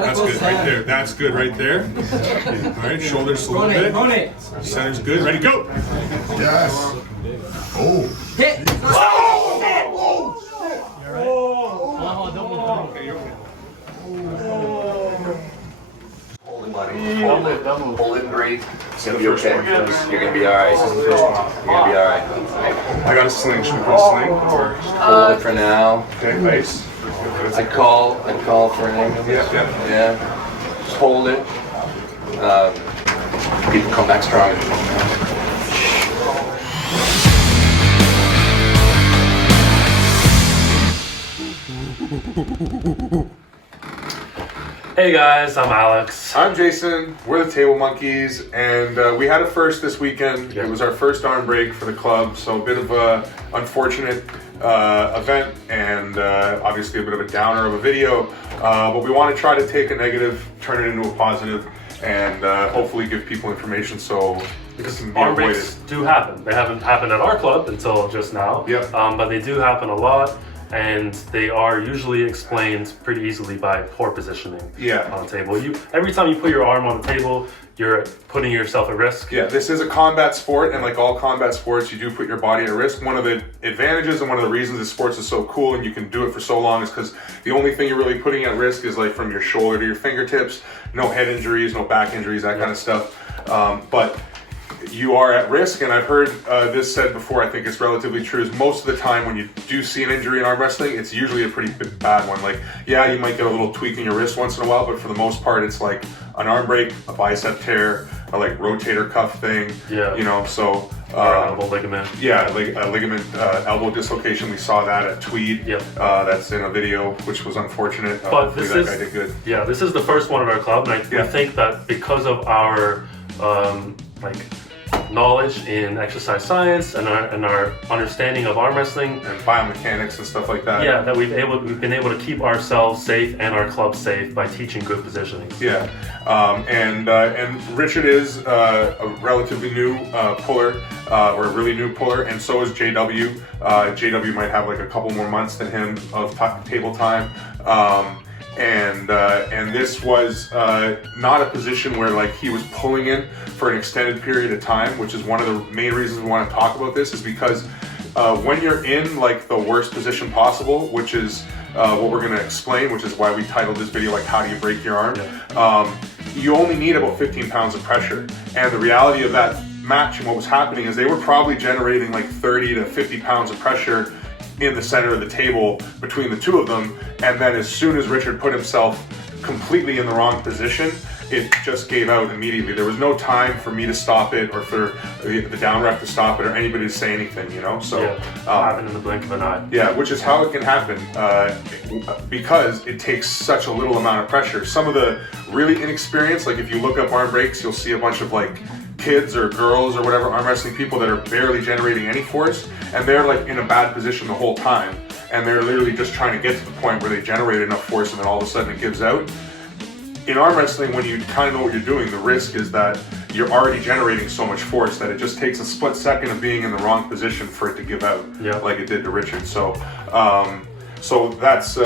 That's good right there. That's good right there. All right, shoulders a little bit. Center's good. Ready, go. Yes. Oh. Hit. Hold it and breathe. It's gonna be okay. You're gonna be alright. You're gonna be alright. I got a sling. Should we put a sling or? Hold it for now. Okay, ice. I'd call for an ambulance. Yeah. Just hold it. People come back stronger. Hey guys, I'm Alex. I'm Jason. We're the Table Monkeys, and we had a first this weekend. Yeah. It was our first arm break for the club, so a bit of a unfortunate event, and obviously a bit of a downer of a video. But we want to try to take a negative, turn it into a positive, and hopefully give people information so Because it can be arm avoided. breaks do happen. They haven't happened at our club until just now. Yep. But they do happen a lot, and they are usually explained pretty easily by poor positioning Yeah. on the table. Every time you put your arm on the table, you're putting yourself at risk. Yeah, this is a combat sport, and like all combat sports, you do put your body at risk. One of the advantages and one of the reasons this sports is so cool and you can do it for so long is because the only thing you're really putting at risk is like from your shoulder to your fingertips. No head injuries, no back injuries, that kind of stuff. But you are at risk, and I've heard this said before, I think it's relatively true, is most of the time when you do see an injury in arm wrestling, it's usually a pretty bad one. Like, yeah, you might get a little tweak in your wrist once in a while, but for the most part, it's like an arm break, a bicep tear, a like rotator cuff thing, Yeah. you know, so... Or an elbow ligament. Yeah, like a ligament elbow dislocation. We saw that at Tweed. Yep. That's in a video, which was unfortunate. But Hopefully this that is guy did good. Yeah, this is the first one at our club, and Yeah. I think that because of our knowledge in exercise science and our understanding of arm wrestling, And biomechanics and stuff like that. yeah, that we've been able to keep ourselves safe and our club safe by teaching good positioning. Yeah, and Richard is a relatively new puller, or a really new puller, and so is JW. JW might have like a couple more months than him of table time. And this was not a position where like he was pulling in for an extended period of time, which is one of the main reasons we want to talk about this, is because when you're in like the worst position possible, which is what we're going to explain, which is why we titled this video like how do you break your arm, you only need about 15 pounds of pressure. And the reality of that match and what was happening is they were probably generating like 30 to 50 pounds of pressure in the center of the table between the two of them, and then as soon as Richard put himself completely in the wrong position, it just gave out immediately. There was no time for me to stop it or for the down ref to stop it or anybody to say anything, you know? So happened in the blink of an eye. yeah, which is how it can happen because it takes such a little amount of pressure. Some of the really inexperienced, like if you look up arm breaks, you'll see a bunch of like kids or girls or whatever arm wrestling people that are barely generating any force, and they're like in a bad position the whole time, and they're literally just trying to get to the point where they generate enough force and then all of a sudden it gives out. In arm wrestling, when you kind of know what you're doing, the risk is that you're already generating so much force that it just takes a split second of being in the wrong position for it to give out, like it did to Richard. So that's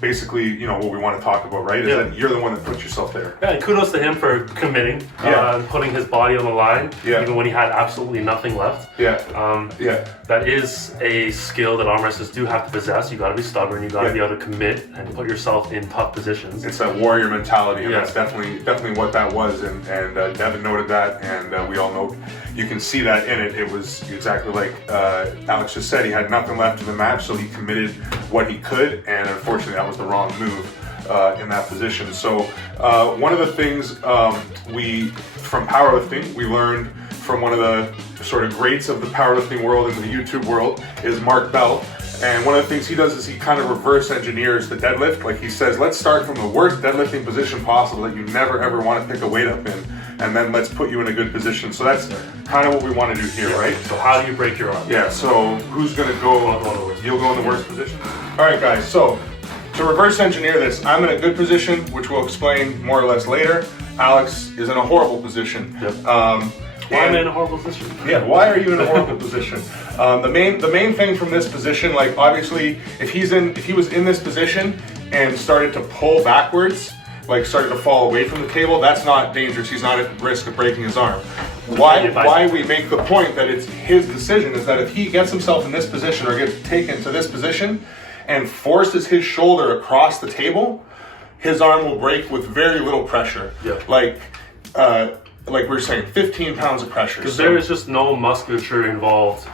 basically, you know, what we want to talk about, right? Is that you're the one that put yourself there. Yeah, and kudos to him for committing, and putting his body on the line, even when he had absolutely nothing left. That is a skill that arm wrestlers do have to possess. You got to be stubborn. You got to be able to commit and put yourself in tough positions. It's that warrior mentality, and that's definitely what that was. And Devin noted that, and we all know. You can see that in it. It was exactly like Alex just said. He had nothing left in the match, so he committed what he could, and unfortunately that was the wrong move in that position. So one of the things from powerlifting, we learned from one of the sort of greats of the powerlifting world and the YouTube world is Mark Bell. And one of the things he does is he kind of reverse engineers the deadlift. Like he says, let's start from the worst deadlifting position possible that you never ever want to pick a weight up in, and then let's put you in a good position. So that's kind of what we want to do here, right? So how do you break your arm? Yeah, so who's going to go? You'll go in the worst position? All right, guys, so to reverse engineer this, I'm in a good position, which we'll explain more or less later. Alex is in a horrible position. Why am I in a horrible position? Yeah, why are you in a horrible position? The main thing from this position, like obviously, if he was in this position and started to pull backwards, like started to fall away from the table, that's not dangerous. He's not at risk of breaking his arm. Why we make the point that it's his decision is that if he gets himself in this position or gets taken to this position and forces his shoulder across the table, his arm will break with very little pressure. Yeah. Like we were saying, 15 pounds of pressure. Because there is just no musculature involved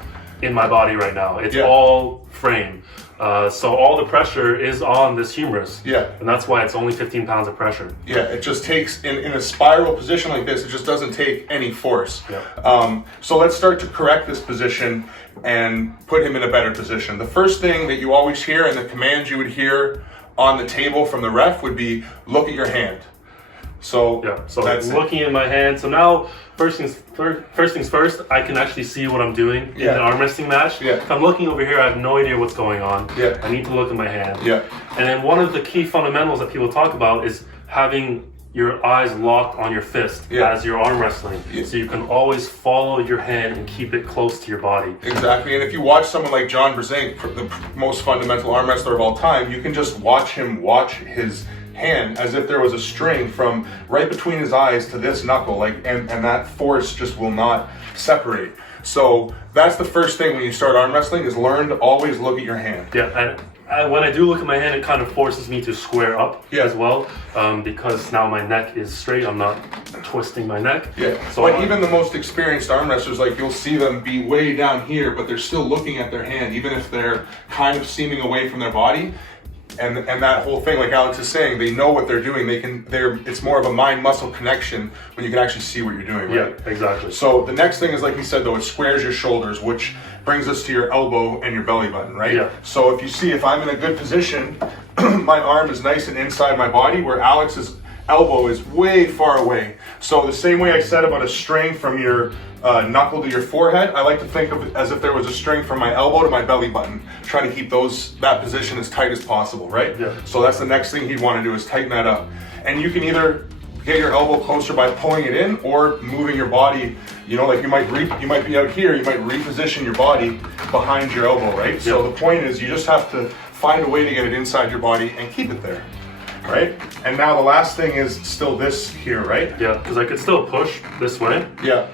in my body right now. It's all frame. So all the pressure is on this humerus. Yeah. And that's why it's only 15 pounds of pressure. Yeah, it just takes, in a spiral position like this, it just doesn't take any force. Yeah. So let's start to correct this position and put him in a better position. The first thing that you always hear and the command you would hear on the table from the ref would be, look at your hand. So that's looking at my hand. So now, first things first, I can actually see what I'm doing in an arm wrestling match. Yeah. If I'm looking over here, I have no idea what's going on. Yeah. I need to look at my hand. Yeah. And then one of the key fundamentals that people talk about is having your eyes locked on your fist as you're arm wrestling. Yeah. So you can always follow your hand and keep it close to your body. Exactly. And if you watch someone like John Brzenk, the most fundamental arm wrestler of all time, you can just watch him watch his hand as if there was a string from right between his eyes to this knuckle, and that force just will not separate. So that's the first thing when you start arm wrestling, is learn to always look at your hand. Yeah, and when I do look at my hand, it kind of forces me to square up as well, because now my neck is straight. I'm not twisting my neck. Yeah. So but even the most experienced arm wrestlers, like, you'll see them be way down here, but they're still looking at their hand, even if they're kind of seeming away from their body. And that whole thing, like Alex is saying, they know what they're doing. It's more of a mind-muscle connection when you can actually see what you're doing, right? Yeah, exactly. So the next thing is, like he said, though, it squares your shoulders, which brings us to your elbow and your belly button, right? Yeah. So if I'm in a good position, my arm is nice and inside my body, where Alex's elbow is way far away. So the same way I said about a string from your knuckle to your forehead, I like to think of it as if there was a string from my elbow to my belly button, trying to keep that position as tight as possible, right? Yeah. So that's the next thing he'd want to do, is tighten that up. And you can either get your elbow closer by pulling it in or moving your body. You know, like you might be out here, you might reposition your body behind your elbow, right? Yeah. So the point is, you just have to find a way to get it inside your body and keep it there. Right? And now the last thing is still this here, right? Yeah, because I could still push this way. Yeah.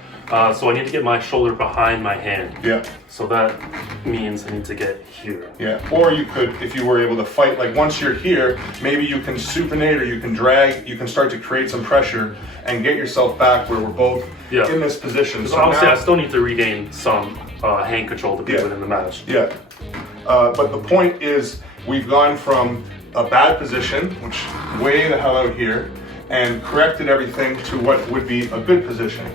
So I need to get my shoulder behind my hand. Yeah. So that means I need to get here. Yeah. Or you could, if you were able to fight, like once you're here, maybe you can supinate or you can drag, you can start to create some pressure and get yourself back where we're both in this position. So obviously I still need to regain some hand control to be within the match. Yeah. But the point is, we've gone from a bad position, which way the hell out here, and corrected everything to what would be a good position.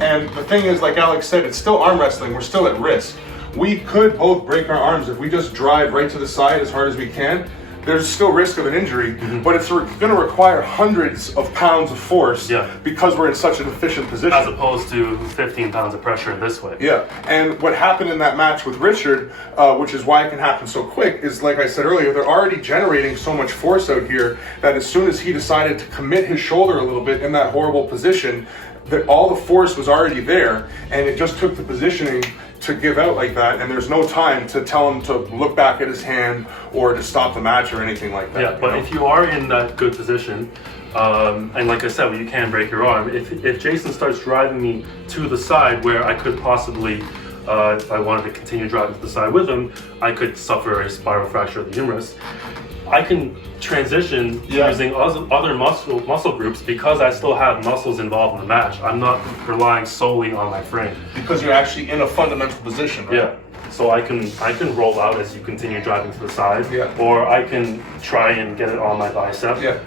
And the thing is, like Alex said, it's still arm wrestling. We're still at risk. We could both break our arms if we just drive right to the side as hard as we can. There's still risk of an injury, but it's going to require hundreds of pounds of force because we're in such an efficient position. As opposed to 15 pounds of pressure this way. Yeah, and what happened in that match with Richard, which is why it can happen so quick, is, like I said earlier, they're already generating so much force out here that as soon as he decided to commit his shoulder a little bit in that horrible position, that all the force was already there, and it just took the positioning to give out like that, and there's no time to tell him to look back at his hand or to stop the match or anything like that. Yeah, but if you are in that good position, and like I said, you can break your arm. If Jason starts driving me to the side where I could possibly, if I wanted to continue driving to the side with him, I could suffer a spiral fracture of the humerus. I can transition using other muscle groups because I still have muscles involved in the match. I'm not relying solely on my frame. Because you're actually in a fundamental position, right? Yeah. So I can roll out as you continue driving to the side, or I can try and get it on my bicep. Yeah.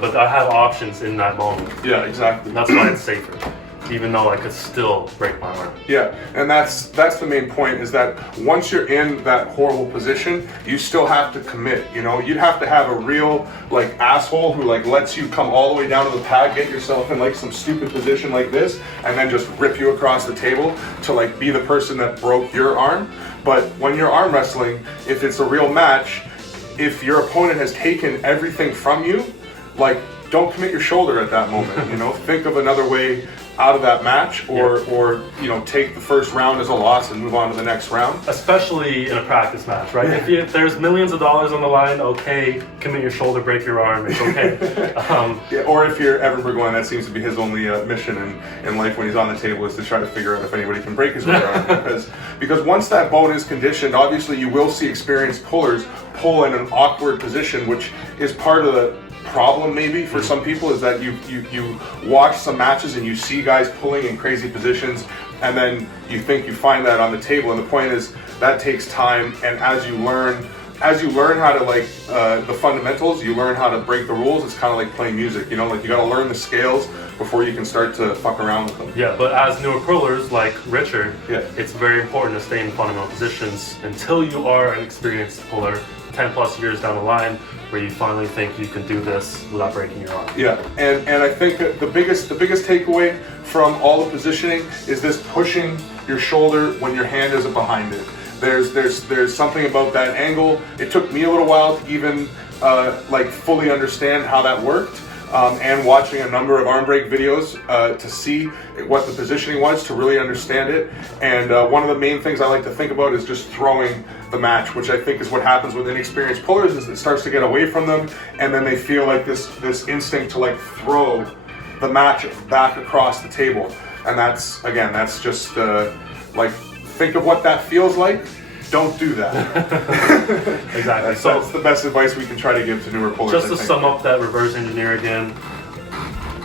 But I have options in that moment. Yeah, exactly. And that's why it's safer, even though I could still break my arm. Yeah, and that's the main point, is that once you're in that horrible position, you still have to commit, you know? You'd have to have a real, like, asshole who, like, lets you come all the way down to the pad, get yourself in, like, some stupid position like this, and then just rip you across the table to, like, be the person that broke your arm. But when you're arm wrestling, if it's a real match, if your opponent has taken everything from you, like, don't commit your shoulder at that moment. You know, think of another way out of that match, or you know, take the first round as a loss and move on to the next round. Especially in a practice match, right? If there's millions of dollars on the line, okay, commit your shoulder, break your arm, it's okay. Yeah, or if you're Evan Burgoyne, that seems to be his only mission in life when he's on the table, is to try to figure out if anybody can break his right arm. Because once that bone is conditioned, obviously you will see experienced pullers pull in an awkward position, which is part of the problem maybe for some people, is that you watch some matches and you see guys pulling in crazy positions, and then you think you find that on the table, and the point is that takes time, and as you learn how to, like, the fundamentals, you learn how to break the rules. It's kind of like playing music, you know, like you got to learn the scales before you can start to fuck around with them. Yeah, but as newer pullers like Richard, it's very important to stay in fundamental positions until you are an experienced puller 10 plus years down the line, where you finally think you can do this without breaking your arm. Yeah, and I think that the biggest takeaway from all the positioning is this pushing your shoulder when your hand isn't behind it. There's something about that angle. It took me a little while to even like fully understand how that worked. And watching a number of arm break videos to see what the positioning was, to really understand it. And one of the main things I like to think about is just throwing the match, which I think is what happens with inexperienced pullers, is it starts to get away from them, and then they feel like this instinct to, like, throw the match back across the table. And that's just like, think of what that feels like. Don't do that. Exactly. That's the best advice we can try to give to newer pullers. Just to sum up that reverse engineer again,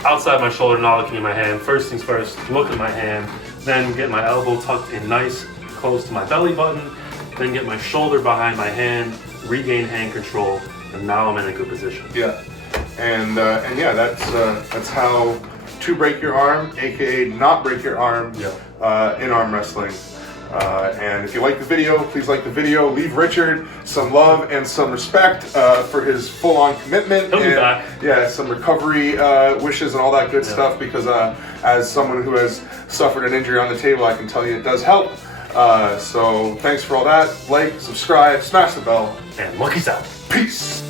outside my shoulder, not looking at my hand. First things first, look at my hand, then get my elbow tucked in nice, close to my belly button, then get my shoulder behind my hand, regain hand control, and now I'm in a good position. Yeah, and yeah, that's how to break your arm, aka not break your arm, in arm wrestling. And if you like the video, please like the video. Leave Richard some love and some respect for his full-on commitment. He'll be back. Yeah, some recovery wishes and all that good stuff, because as someone who has suffered an injury on the table, I can tell you it does help. So thanks for all that. Like, subscribe, smash the bell. And monkeys out. Peace.